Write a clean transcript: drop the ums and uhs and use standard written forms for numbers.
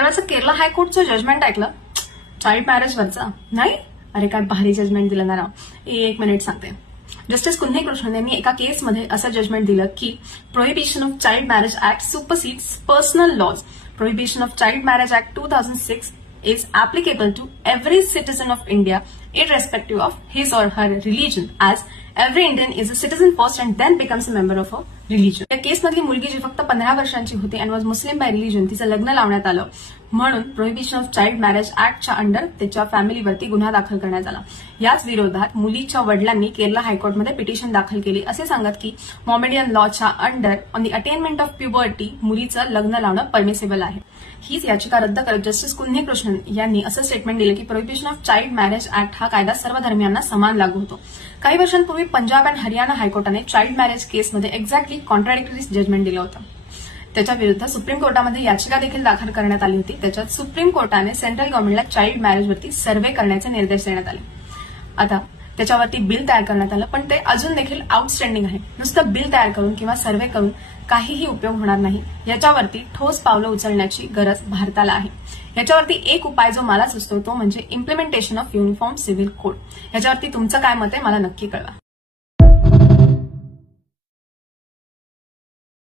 परवाचं Kerala हायकोर्टचं judgement ऐकलं child मॅरेजवरचा? नाही? अरे काय भारी जजमेंट दिलं ना राव. एक मिनिट सांगते. जस्टिस कुन्हे कृष्णन यांनी एका केसमध्ये असं जजमेंट दिलं की prohibition of child marriage act supersedes personal laws. Prohibition of child marriage act 2006 is applicable to every citizen of India irrespective of his or her religion, as every Indian is a citizen first and then becomes a member of a religion. या केसमधली मुलगी जी फक्त 15 वर्षांची होती and was Muslim by religion, तिचं लग्न लावण्यात आलं म्हणून प्रोहिबिशन ऑफ चाइल्ड मॅरेज ऍक्टच्या अंडर त्याच्या फॅमिलीवरती गुन्हा दाखल करण्यात आला. याच विरोधात मुलीच्या वडिलांनी केरला हायकोर्टमध्ये पिटिशन दाखल केली, असे सांगत की मॉमेडियन लॉच्या under on the attainment of puberty मुलीचं लग्न लावणं परमिसेबल आहे. हीच याचिका रद्द करत जस्टिस कुन्हे कृष्णन यांनी असं स्टेटमेंट दिलं की prohibition of child marriage act हा कायदा सर्व धर्मियांना समान लागू होतो. काही वर्षांपूर्वी पंजाब अँड हरियाणा हायकोर्टाने चाइल्ड मॅरेज केसमध्ये एक्झॅक्टली कॉन्ट्राडिक्टरी जजमेंट दिलं होतं. त्याच्या विरुद्ध सुप्रीम कोर्टामध्ये याचिका देखील दाखल करण्यात आली होती. त्याच्यात सुप्रीम कोर्टाने सेंट्रल गव्हर्नमेंटला चाइल्ड मॅरेजवरती सर्व्हे करण्याचे निर्देश देण्यात आले. आता त्याच्यावरती बिल तयार करण्यात आलं, पण ते अजून देखील आउटस्टँडिंग आहे. नुसतं बिल तयार करून किंवा सर्व्हे करून काहीही उपयोग होणार नाही. याच्यावरती ठोस पावलं उचलण्याची गरज भारताला आहे. याच्यावरती एक उपाय जो मला सुचतो तो म्हणजे implementation of uniform civil code. याच्यावरती तुमचं काय मत आहे मला नक्की कळवा.